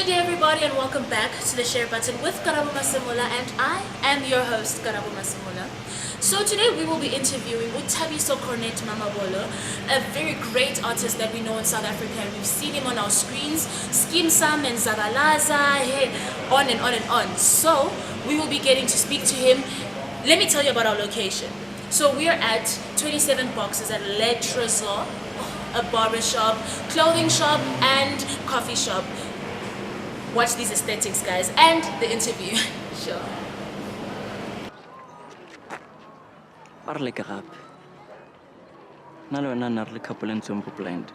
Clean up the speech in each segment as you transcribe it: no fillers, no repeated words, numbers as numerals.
Good day everybody and welcome back to the Share Button with Karabo Masemola, and I am your host Karabo Masemola. So today we will be interviewing with Thabiso Cornet Mamabolo, a very great artist that we know in South Africa, and we've seen him on our screens, Skim Sam and Zabalaza, hey, on and on and on. So we will be getting to speak to him. Let me tell you about our location. So we are at 27 Boxes at Tresor, a barber shop, clothing shop, and coffee shop. Watch these aesthetics, guys, and the interview. Sure. Parle ka gape. Na le wena na re le couple ntse mpo blind.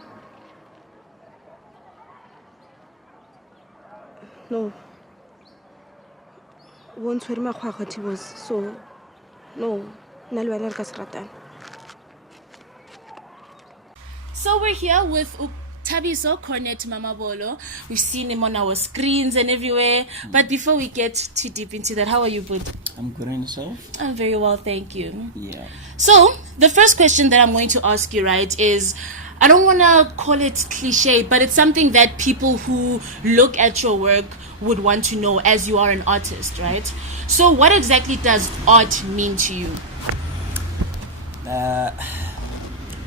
No. Once where my khwagati was so no. Na le wena re ka se ratana. So we're here with Thabiso Cornet Mamabolo. We've seen him on our screens and everywhere. But before we get too deep into that, how are you, bud? I'm good, and yourself? I'm very well, thank you. Yeah. So the first question that I'm going to ask you, right, is, I don't want to call it cliche, but it's something that people who look at your work would want to know, as you are an artist, right? So what exactly does art mean to you?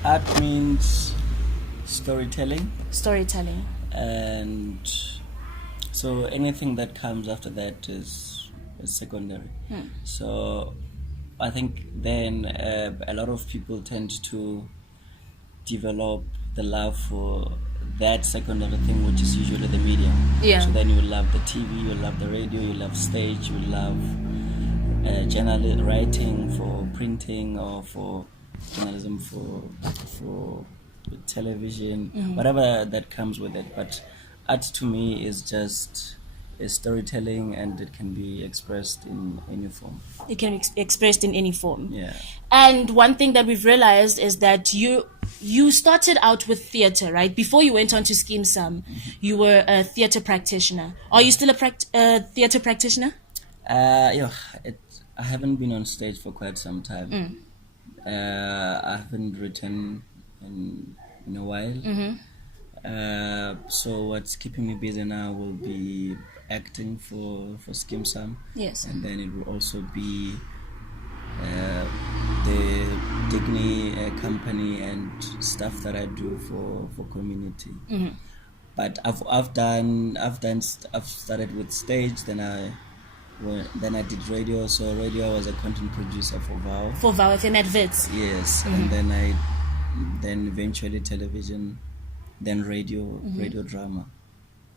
Art means storytelling. Storytelling. And so anything that comes after that is secondary. So I think then a lot of people tend to develop the love for that secondary thing, which is usually the medium. Yeah. So then you love the TV, you love the radio, you love stage, you love journalism, writing for printing, or for journalism for television, whatever that comes with it. But art to me is just a storytelling, and it can be expressed in any form. It can be expressed in any form. Yeah. And one thing that we've realized is that you started out with theater, right? Before you went on to Skim Sam, you were a theater practitioner. Are you still a theater practitioner? I haven't been on stage for quite some time. I haven't written in a while. So what's keeping me busy now will be acting for Skim Sam. Yes. And then it will also be the Digny company and stuff that I do for community. But I've started with stage, then I did radio. So radio, I was a content producer for VOW. For VOW FM adverts. Yes. And then eventually television, then radio drama.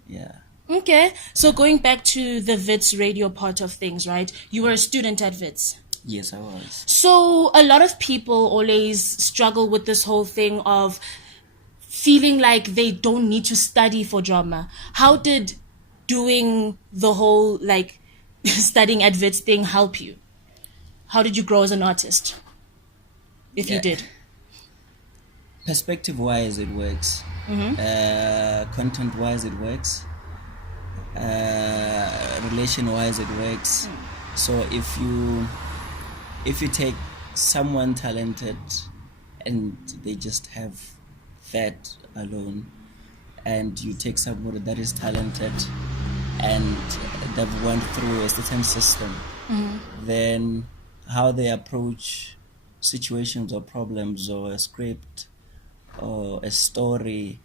Yeah. Okay. So going back to the VITS radio part of things, right? You were a student at VITS. Yes, I was. So a lot of people always struggle with this whole thing of feeling like they don't need to study for drama. How did doing the whole studying at VITS thing help you? How did you grow as an artist? If you did. Perspective wise, it works. Content wise, it works. Relation wise, it works. So if you take someone talented and they just have that alone, and you take somebody that is talented and they've went through a certain system, then how they approach situations or problems or a script or a story,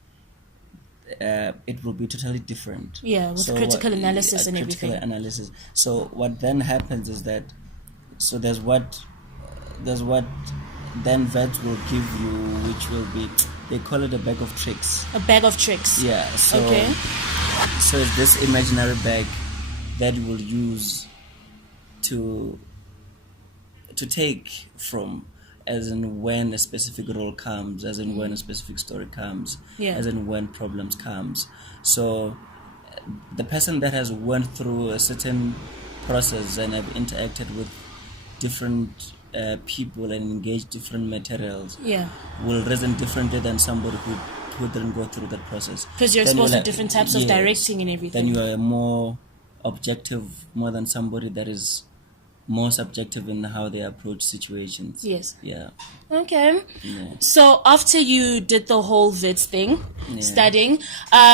it will be totally different. Yeah, with critical analysis and everything. Critical analysis. So what then happens is that, so there's what then VET will give you, which will be, they call it a bag of tricks. A bag of tricks. Yeah. So, okay. So it's this imaginary bag that you will use to take from, as in when a specific role comes, as in when a specific story comes, as in when problems comes. So the person that has went through a certain process and have interacted with different people and engaged different materials will resonate differently than somebody who didn't go through that process. Because you're exposed to different types of directing and everything. Then you are more objective, more than somebody that is more subjective in how they approach situations. Yes. Yeah. Okay. Yeah. So after you did the whole VITS thing, studying,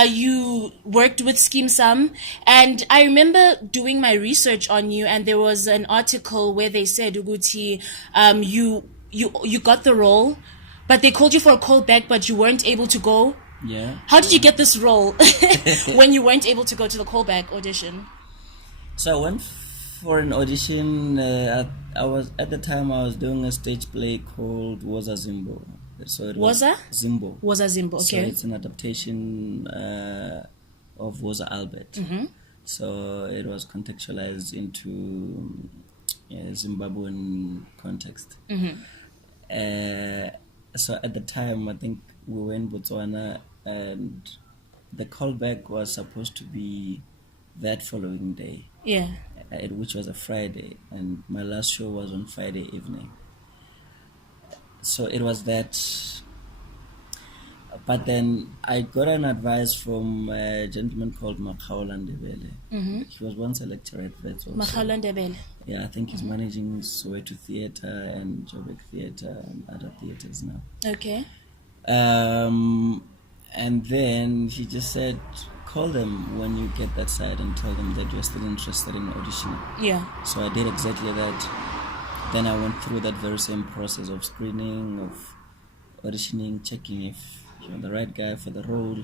you worked with Scheme Sum, and I remember doing my research on you, and there was an article where they said, Uguti, you got the role, but they called you for a callback, but you weren't able to go. Yeah. How did you get this role when you weren't able to go to the callback audition? So I went for an audition. I was at the time I was doing a stage play called Woza Zimbo. So it was Woza? Zimbo. Woza Zimbo, okay. So it's an adaptation of Woza Albert. So it was contextualized into Zimbabwean context. So at the time, I think we were in Botswana, and the callback was supposed to be that following day. Yeah. Which was a Friday, and my last show was on Friday evening. So it was that. But then I got an advice from a gentleman called Makhaola Ndebele. He was once a lecturer at VETS also. Makhaola Ndebele. Yeah, I think he's managing Soweto Theatre and Joburg Theatre and other theatres now. Okay. And then he just said, call them when you get that side and tell them that you're still interested in auditioning. Yeah. So I did exactly that. Then I went through that very same process of screening, of auditioning, checking if you're the right guy for the role,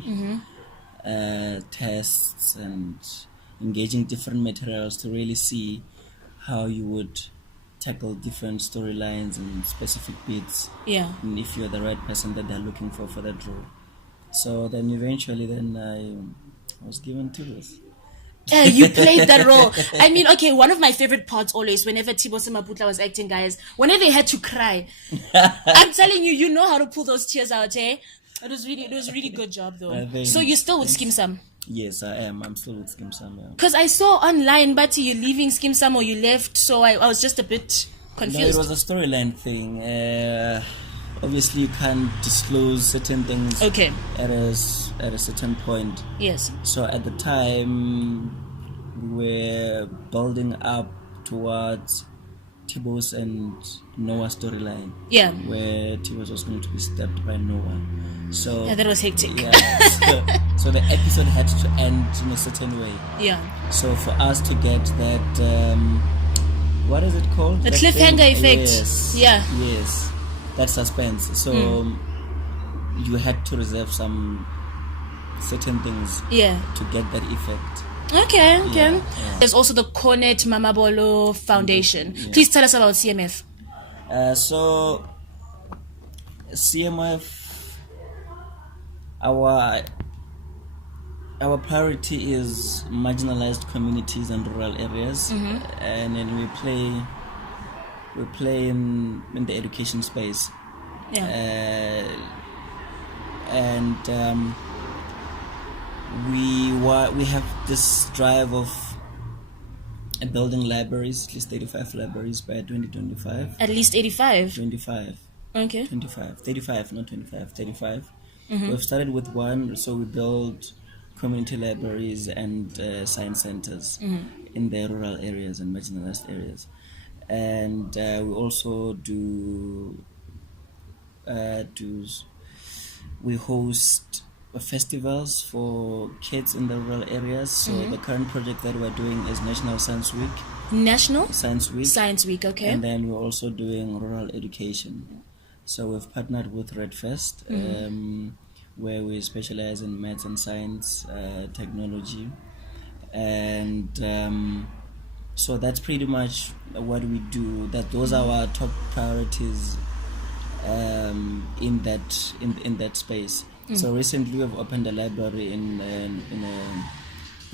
tests, and engaging different materials to really see how you would tackle different storylines and specific beats. Yeah. And if you're the right person that they're looking for that role. So then eventually I was given tools. You played that role. I mean, okay, one of my favorite parts always, whenever Thabiso Maputla was acting, guys, whenever he had to cry, I'm telling you, you know how to pull those tears out, eh? It was really good job though. So you're still with Scheme Sum? Yes, I am. I'm still with Scheme Sum. Because I saw online, Bati, you're leaving Scheme Sum or you left, so I was just a bit confused. No, it was a storyline thing. Obviously, you can't disclose certain things at a certain point. Yes. So at the time, we were building up towards Tibos and Noah storyline. Yeah. Where Tibos was going to be stabbed by Noah. So yeah, that was hectic. Yeah. So the episode had to end in a certain way. Yeah. So for us to get that, what is it called? The cliffhanger effect. Yes. Yeah. Yes. That suspense. So you had to reserve some certain things to get that effect. Okay. Yeah. There's also the Cornet Mamabolo Foundation. Yeah. Please tell us about CMF. So CMF, our priority is marginalized communities and rural areas, and then we play in the education space. Yeah. And we have this drive of building libraries, at least 85 libraries by 2025. At least 85? 25. Okay. 25. 35, not 25. 35. We've started with one, so we build community libraries and science centers in the rural areas and marginalized areas. And we also we host festivals for kids in the rural areas. So the current project that we're doing is National Science Week. National Science Week. Science Week, okay. And then we're also doing rural education. So we've partnered with Redfest, where we specialize in maths and science, technology, and so that's pretty much what we do. Those are our top priorities in that space. So recently we've opened a library in a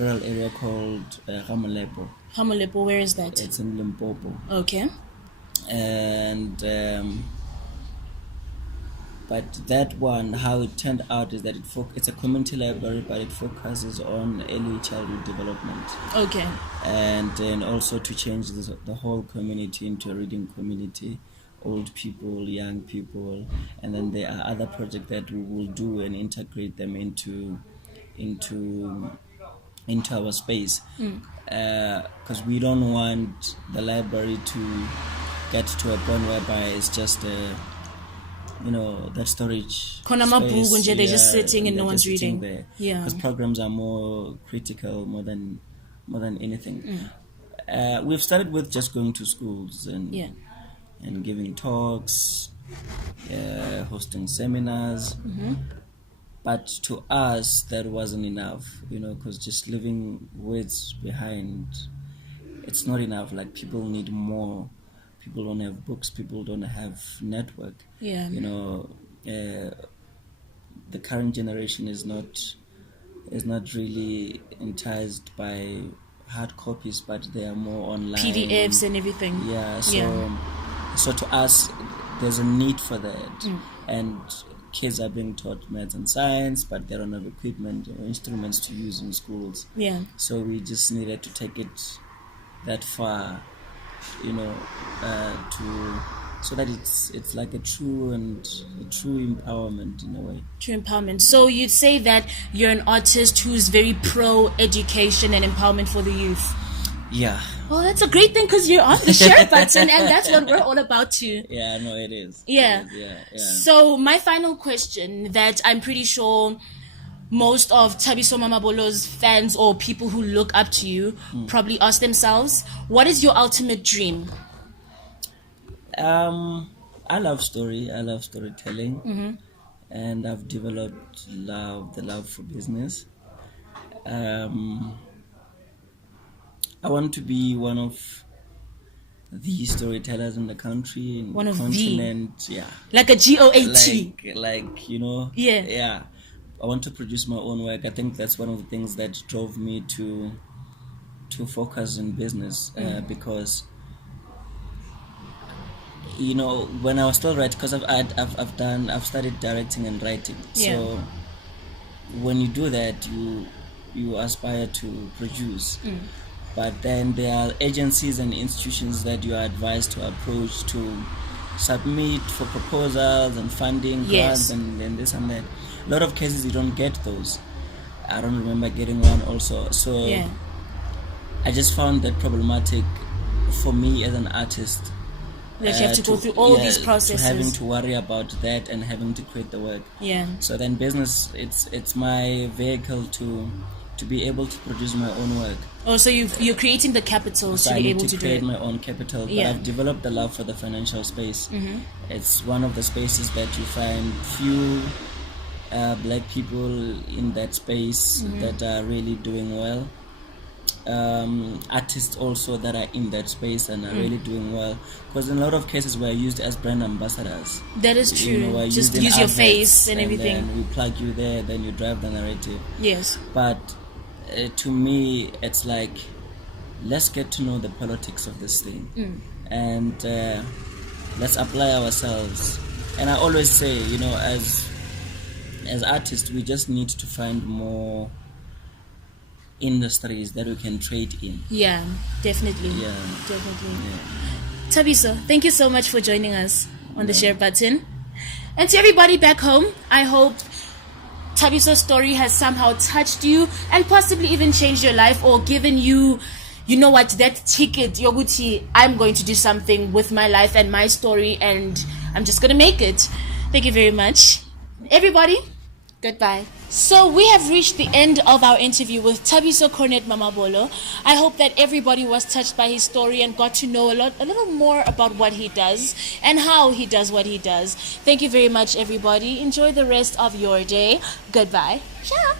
rural area called Gamolepo. Gamolepo, where is that? It's in Limpopo. Okay. And but that one, how it turned out is that it's a community library, but it focuses on early childhood development. Okay. And then also to change the whole community into a reading community, old people, young people, and then there are other projects that we will do and integrate them into into our space, because we don't want the library to get to a point whereby it's just that storage Khona amabhuku space. nje, they're just sitting and no they're one's just sitting reading. there. Yeah. Because programs are more critical, more than anything. We've started with just going to schools and giving talks, hosting seminars. But to us, that wasn't enough, because just leaving words behind, it's not enough. Like, people need more. People don't have books. People don't have network. Yeah. The current generation is not really enticed by hard copies, but they are more online. PDFs and everything. Yeah. So to us, there's a need for that, and kids are being taught maths and science, but they don't have equipment or instruments to use in schools. Yeah. So we just needed to take it that far, so that it's like a true empowerment in a way. True empowerment. So you'd say that you're an artist who's very pro education and empowerment for the youth. Yeah. Well, that's a great thing, because you're on the share button, and that's what we're all about too. Yeah, no, it is. Yeah. It is, yeah. So my final question that I'm pretty sure most of Thabiso Mamabolo's fans or people who look up to you probably ask themselves, what is your ultimate dream? I love story. I love storytelling, and I've developed the love for business. I want to be one of the storytellers in the country, in One the of continent. Yeah, like a GOAT. like Yeah. I want to produce my own work. I think that's one of the things that drove me to focus in business, because when I was still writing, because I've studied directing and writing. Yeah. So when you do that, you aspire to produce. But then there are agencies and institutions that you are advised to approach to submit for proposals and funding, Yes. grants, and this and that. A lot of cases you don't get those. I don't remember getting one also. So Yeah. I just found that problematic for me as an artist. That you have to go through all these To processes. having to worry about that and having to create the work. Yeah. So then business, it's my vehicle to be able to produce my own work. Oh, so you're creating the capital So to I be need able to to do create it. my own capital, but Yeah. I've developed the love for the financial space. It's one of the spaces that you find few black people in that space that are really doing well. Artists also that are in that space and are really doing well, because in a lot of cases we're used as brand ambassadors. That is true. We're Just used in use your adverts, face and everything. then we plug you there, then you drive the narrative. Yes. But to me, it's like, let's get to know the politics of this thing, and let's apply ourselves. And I always say, as artists, we just need to find more industries that we can trade in. Yeah, definitely. Yeah. Definitely. Yeah. Thabiso, thank you so much for joining us on the share button. And to everybody back home, I hope Thabiso's story has somehow touched you and possibly even changed your life, or given you, that ticket, Yoguti, I'm going to do something with my life and my story, and I'm just going to make it. Thank you very much. Everybody, goodbye. So we have reached the end of our interview with Thabiso Cornet Mamabolo. I hope that everybody was touched by his story and got to know a little more about what he does and how he does what he does. Thank you very much, everybody. Enjoy the rest of your day. Goodbye. Ciao.